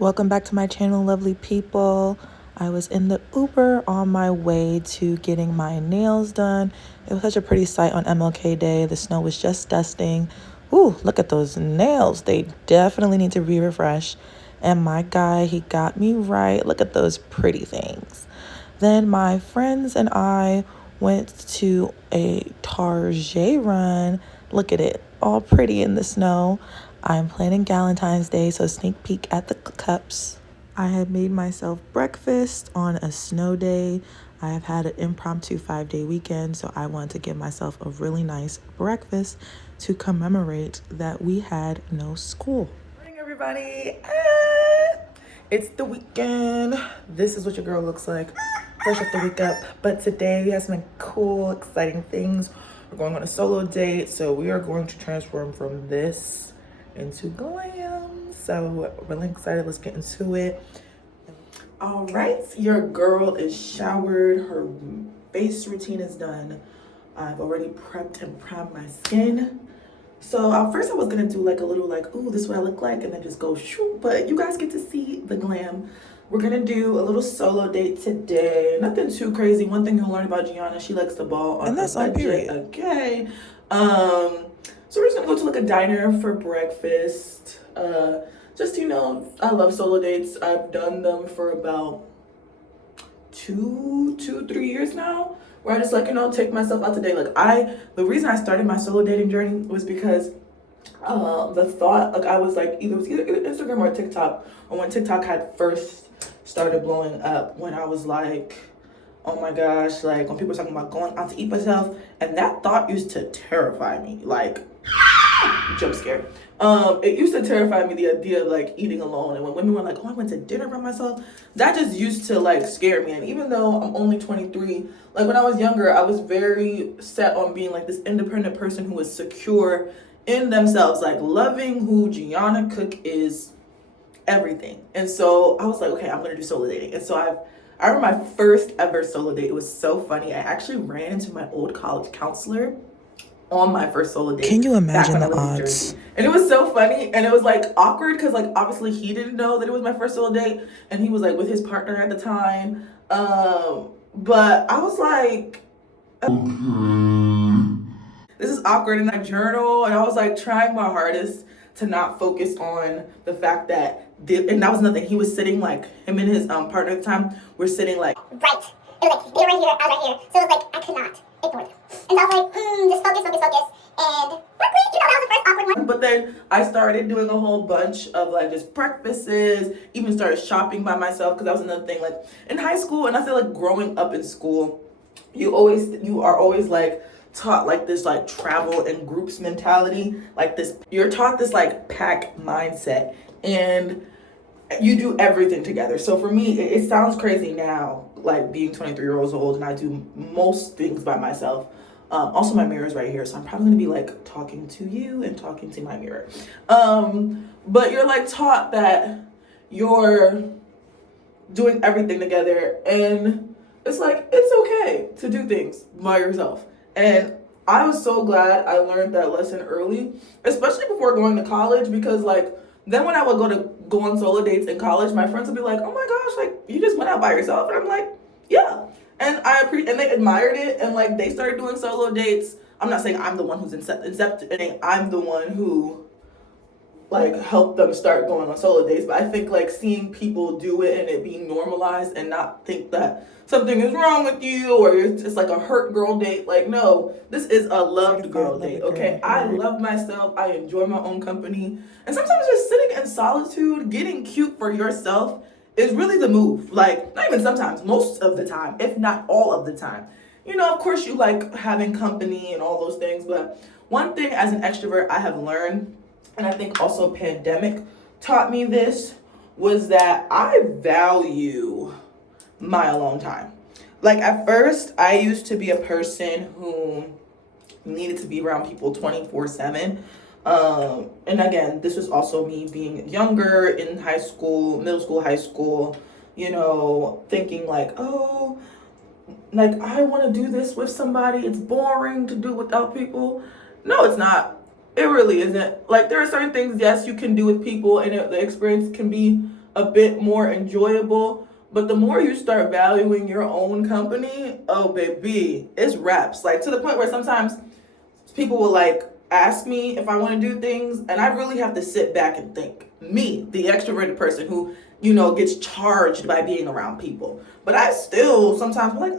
Welcome back to my channel, lovely people. I was in the Uber on my way to getting my nails done. It was such a pretty sight on MLK Day. The snow was just dusting. Ooh, look at those nails. They definitely need to be refreshed. And my guy, he got me right. Look at those pretty things. Then my friends and I went to a Target run. Look at it, all pretty in the snow. I'm planning Valentine's Day, so sneak peek at the cups. I had made myself breakfast on a snow day. I have had an impromptu 5-day weekend, so I wanted to give myself a really nice breakfast to commemorate that we had no school. Good morning, everybody. It's the weekend. This is what your girl looks like fresh off the wake up. But today we have some cool, exciting things. We're going on a solo date, so we are going to transform from this into glam. So really excited. Let's get into it. All right, your girl is showered. Her face routine is done. I've already prepped and primed my skin. So first I was gonna do like a little like, ooh, this is what I look like, and then just go shoot. But you guys get to see the glam. We're gonna do a little solo date today. Nothing too crazy. One thing you'll learn about Gianna, she likes to ball on and that's on period. Okay. So we're just gonna go to like a diner for breakfast. Just, you know, I love solo dates. I've done them for about 3 years now, where I just like, you know, take myself out to date. The reason I started my solo dating journey was because the thought, like I was like, it was either Instagram or TikTok, or when TikTok had first started blowing up, when I was like, oh my gosh, like when people were talking about going out to eat myself, and that thought used to terrify me, like jump scare. It used to terrify me, the idea of like eating alone. And when women were like, oh, I went to dinner by myself, that just used to like scare me. And even though I'm only 23, like when I was younger, I was very set on being like this independent person who was secure in themselves, like loving who Gianna Cook is, everything. And so I was like, okay, I'm gonna do solo dating. And so I remember my first ever solo date. It was so funny. I actually ran into my old college counselor on my first solo date. Can you imagine the odds? And it was so funny, and it was like awkward because like obviously he didn't know that it was my first solo date, and he was like with his partner at the time. But I was like, this is awkward, and I journal, and I was like trying my hardest to not focus on the fact that and that was nothing. He was sitting like, him and his partner at the time were sitting like right. It was like they were right here, I was right here. So it was like I could not ignore them. And so I was like, just focus. And luckily, you know, that was the first awkward one. But then I started doing a whole bunch of like just breakfasts, even started shopping by myself, because that was another thing. Like in high school, and I feel like growing up in school, you are always like taught like this like travel in groups mentality, like this, you're taught this like pack mindset, and you do everything together. So for me, it sounds crazy now, like being 23 years old, and I do most things by myself. Also, my mirror is right here, so I'm probably gonna be like talking to you and talking to my mirror. But you're like taught that you're doing everything together, and it's like it's okay to do things by yourself. And I was so glad I learned that lesson early, especially before going to college, because like then when I would go on solo dates in college, my friends would be like, oh my gosh, like you just went out by yourself. And I'm like, yeah. And and they admired it, and like they started doing solo dates. I'm not saying I'm the one who's incepting, I'm the one who like helped them start going on solo dates. But I think like seeing people do it and it being normalized, and not think that something is wrong with you or it's like a hurt girl date. Like, no, this is a loved girl date, okay? I love myself. I enjoy my own company. And sometimes just sitting in solitude, getting cute for yourself is really the move. Like, not even sometimes, most of the time, if not all of the time. You know, of course you like having company and all those things, but one thing as an extrovert I have learned, and I think also pandemic taught me this, was that I value my alone time. Like at first, I used to be a person who needed to be around people 24/7. And again, this was also me being younger in high school, middle school, high school, you know, thinking like, oh, like I want to do this with somebody. It's boring to do without people. No, it's not. It really isn't. Like there are certain things, yes, you can do with people, and the experience can be a bit more enjoyable. But the more you start valuing your own company, oh baby, it's wraps. Like to the point where sometimes people will like ask me if I want to do things, and I really have to sit back and think. Me, the extroverted person who, gets charged by being around people. But I still sometimes be like,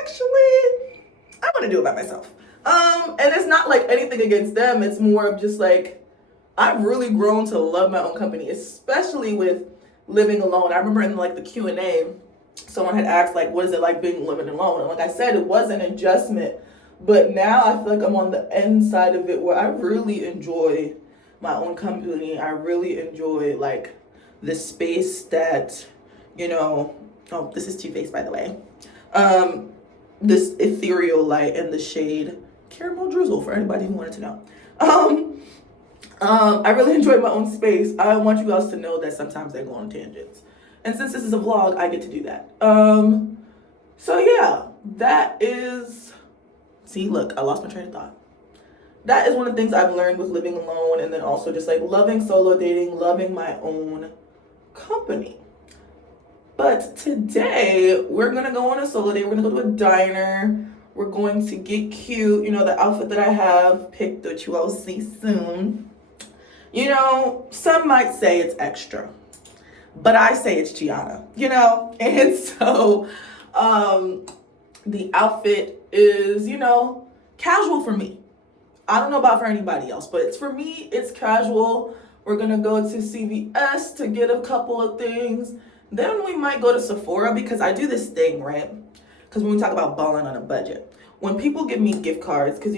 actually, I want to do it by myself. And it's not like anything against them. It's more of just like, I've really grown to love my own company, especially with living alone. I remember in like the Q&A, someone had asked like, what is it like being living alone? And like I said, it was an adjustment, but now I feel like I'm on the end side of it where I really enjoy my own company. I really enjoy like the space that, oh, this is Too Faced, by the way. This ethereal light and the shade, caramel drizzle for anybody who wanted to know. I really enjoy my own space. I want you guys to know that sometimes I go on tangents. And since this is a vlog, I get to do that. So yeah, that is, see, look, I lost my train of thought. That is one of the things I've learned with living alone, and then also just like loving solo dating, loving my own company. But today we're gonna go on a solo date. We're gonna go to a diner. We're going to get cute. The outfit that I have picked, which you all see soon. Some might say it's extra, but I say it's Gianna, and so the outfit is, casual for me. I don't know about for anybody else, but for me, it's casual. We're gonna go to CVS to get a couple of things. Then we might go to Sephora because I do this thing, right? Because when we talk about balling on a budget, when people give me gift cards, because,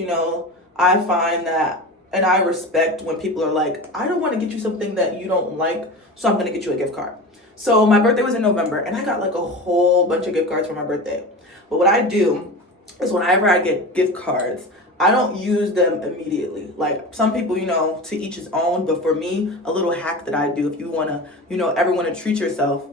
I find that, and I respect when people are like, I don't want to get you something that you don't like, so I'm going to get you a gift card. So my birthday was in November, and I got like a whole bunch of gift cards for my birthday. But what I do is whenever I get gift cards, I don't use them immediately. Like some people, to each his own, but for me, a little hack that I do, if you want to, ever want to treat yourself,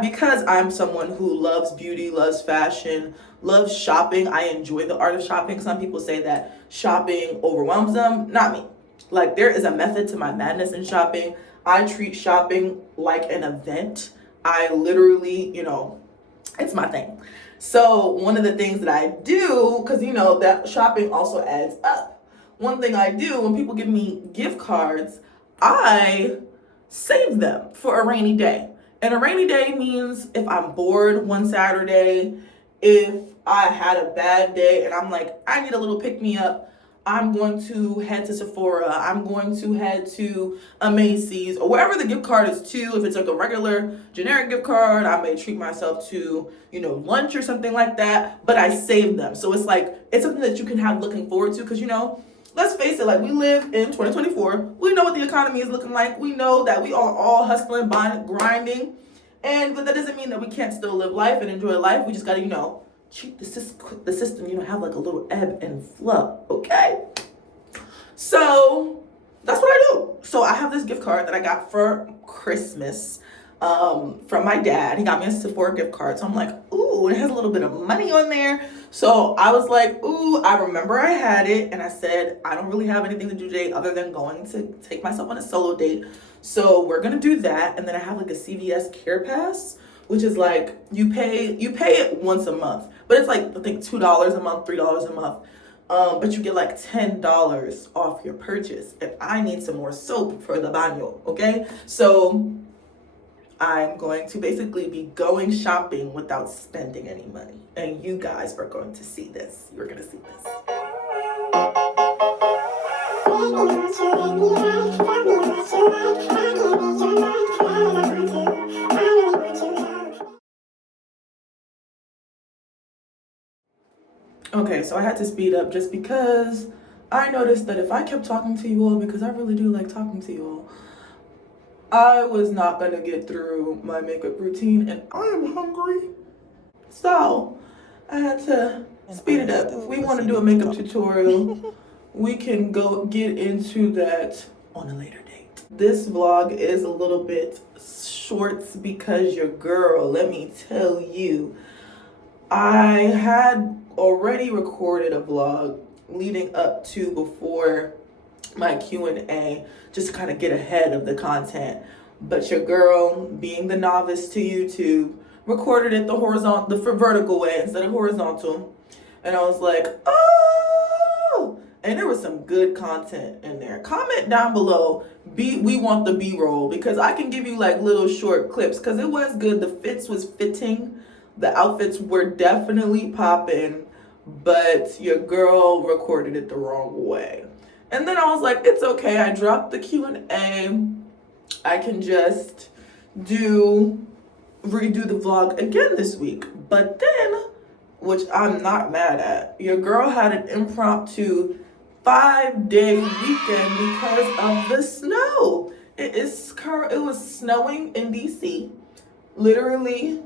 because I'm someone who loves beauty, loves fashion, loves shopping, I enjoy the art of shopping. Some people say that shopping overwhelms them. Not me. Like there is a method to my madness in shopping. I treat shopping like an event. I literally, it's my thing. So one of the things that I do, because that shopping also adds up. One thing I do when people give me gift cards, I save them for a rainy day. And a rainy day means if I'm bored one Saturday, if I had a bad day and I'm like, I need a little pick me up, I'm going to head to Sephora, I'm going to head to a Macy's, or wherever the gift card is to. If it's like a regular generic gift card, I may treat myself to, lunch or something like that, but I save them. So it's like, it's something that you can have looking forward to, because, let's face it, like we live in 2024. We know what the economy is looking like. We know that we are all hustling, buying, grinding. But that doesn't mean that we can't still live life and enjoy life. We just got to, cheat the system, have like a little ebb and flow, okay? So that's what I do. So I have this gift card that I got for Christmas from my dad. He got me a Sephora gift card. So I'm like, ooh, it has a little bit of money on there. So I was like, ooh, I remember I had it. And I said, I don't really have anything to do today other than going to take myself on a solo date. So we're going to do that. And then I have like a CVS Care Pass, which is like, you pay it once a month. But it's like, I think $2 a month, $3 a month. But you get like $10 off your purchase. And I need some more soap for the baño, okay? So I'm going to basically be going shopping without spending any money. And you guys are going to see this. You're going to see this. Okay, so I had to speed up just because I noticed that if I kept talking to you all, because I really do like talking to you all, I was not going to get through my makeup routine, and I am hungry. So I had to speed it up. If we want to do a makeup tutorial, we can go get into that on a later date. This vlog is a little bit short because your girl, let me tell you, I had already recorded a vlog leading up to before my Q&A just to kind of get ahead of the content. but your girl, being the novice to YouTube, recorded it the vertical way instead of horizontal. And I was like, oh, and there was some good content in there. Comment down below, we want the B-roll, because I can give you like little short clips, because it was good. The fits was fitting. The outfits were definitely popping, but your girl recorded it the wrong way. And then I was like, it's okay. I dropped the Q&A. I can just redo the vlog again this week. But then, which I'm not mad at, your girl had an impromptu 5-day weekend because of the snow. It was snowing in DC, literally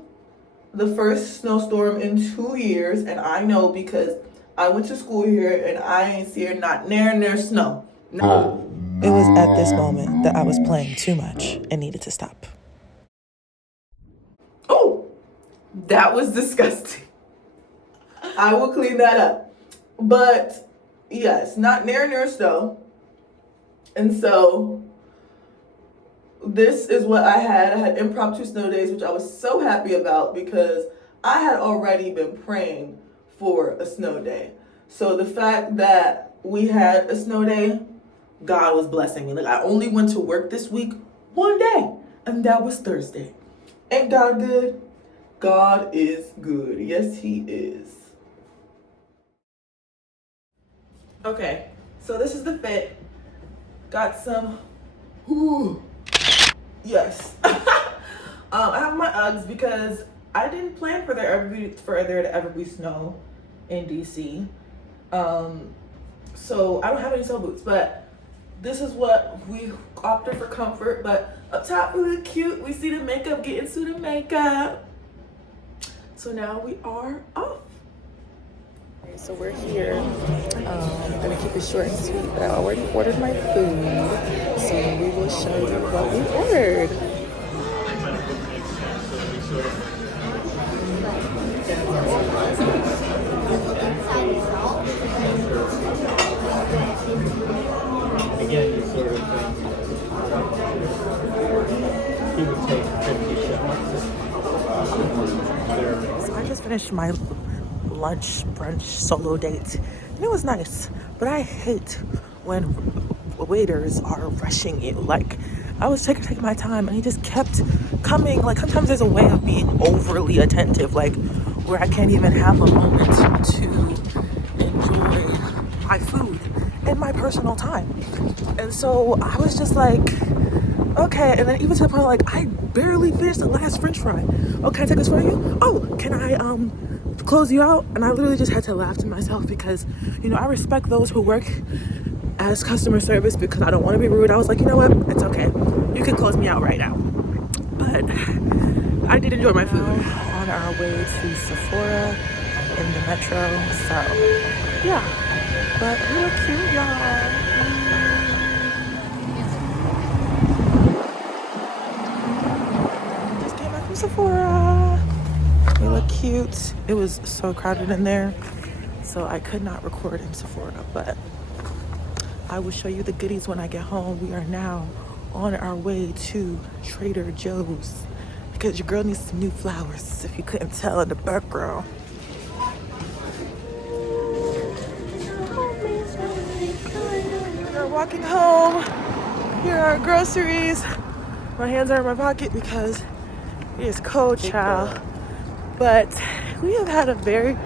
the first snowstorm in 2 years, and I know because I went to school here and I ain't seen not near snow. No. It was at this moment that I was playing too much and needed to stop. Oh, that was disgusting. I will clean that up. But yes, not near snow. And so this is what I had. I had impromptu snow days, which I was so happy about because I had already been praying for a snow day. So the fact that we had a snow day, God was blessing me. Like, I only went to work this week one day, and that was Thursday. Ain't God good? God is good. Yes, he is. Okay, so this is the fit. Got some, yes. I have my Uggs because I didn't plan for there to ever be snow in DC. So I don't have any snow boots, but this is what we opted for comfort. But up top, we look cute. We see the makeup, get into the makeup. So now we are off. Okay, so we're here. I'm gonna keep it short and sweet, but I already ordered my food, so we will show you what we ordered. Again, you sort of he would take 50 shots. So I just finished my lunch, brunch, solo date, and it was nice, but I hate when waiters are rushing you. Like, I was taking my time and he just kept coming. Like, sometimes there's a way of being overly attentive, like where I can't even have a moment to enjoy my food and my personal time. And so I was just like, okay. And then even to the point, like, I barely finished the last french fry. Oh, can I take this for you? Oh, can I close you out? And I literally just had to laugh to myself because, you know, I respect those who work as customer service because I don't want to be rude. I was like, you know what? It's okay. You can close me out right now. But I did enjoy my food. On our way to Sephora in the metro. So, yeah. But we look cute, y'all. Just came back from Sephora. We look cute. It was so crowded in there, so I could not record in Sephora, but I will show you the goodies when I get home. We are now on our way to Trader Joe's because your girl needs some new flowers, if you couldn't tell in the background. We're walking home. Here are our groceries. My hands are in my pocket because it is cold, child. But we have had a very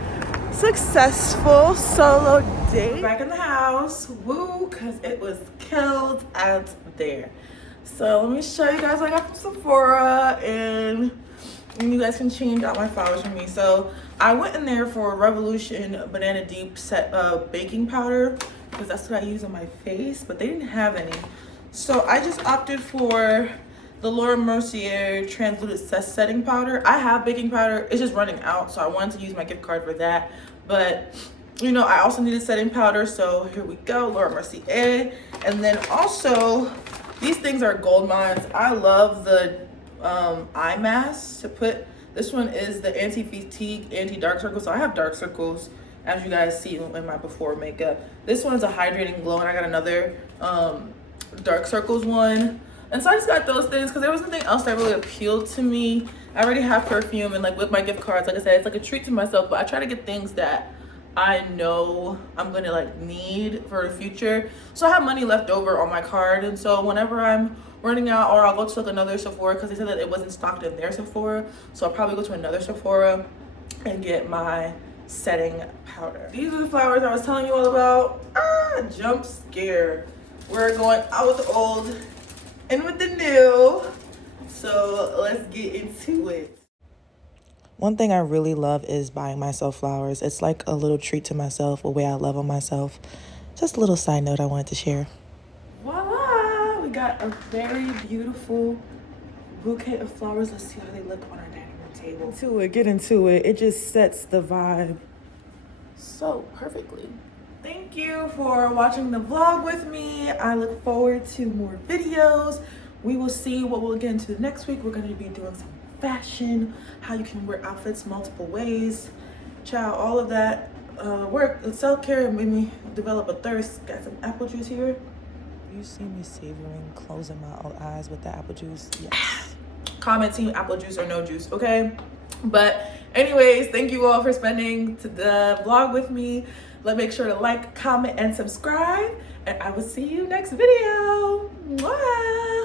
successful solo date. We're back in the house, woo, because it was killed out there. So let me show you guys what I got from Sephora, and you guys can change out my flowers for me. So I went in there for Revolution Banana Deep set baking powder because that's what I use on my face, but they didn't have any. So I just opted for the Laura Mercier translucent setting powder. I have baking powder, it's just running out, so I wanted to use my gift card for that. But you know, I also needed setting powder, so here we go, Laura Mercier. And then also, these things are gold mines. I love the eye masks to put. This one is the anti-fatigue, anti-dark circles. So I have dark circles, as you guys see in my before makeup. This one is a hydrating glow, and I got another dark circles one. And so I just got those things because there was nothing else that really appealed to me. I already have perfume, and like with my gift cards, like I said, it's like a treat to myself, but I try to get things that I know I'm gonna like need for the future. So I have money left over on my card, and so whenever I'm running out, or I'll go to like another Sephora because they said that it wasn't stocked in their Sephora, so I'll probably go to another Sephora and get my setting powder. These are the flowers I was telling you all about. Jump scare. We're going out with the old and with the new, so let's get into it. One thing I really love is buying myself flowers. It's like a little treat to myself, a way I love on myself. Just a little side note I wanted to share. Voila! We got a very beautiful bouquet of flowers. Let's see how they look on our dining room table. Get into it. It just sets the vibe So perfectly. Thank you for watching the vlog with me. I look forward to more videos. We will see what we'll get into next week. We're going to be doing some fashion, how you can wear outfits multiple ways. Child, all of that work, self-care made me develop a thirst. Got some apple juice here. You see me savoring, closing my eyes with the apple juice? Yes. Comment team apple juice or no juice, okay? But anyways, thank you all for spending the vlog with me. Make sure to like, comment, and subscribe, and I will see you next video. Bye.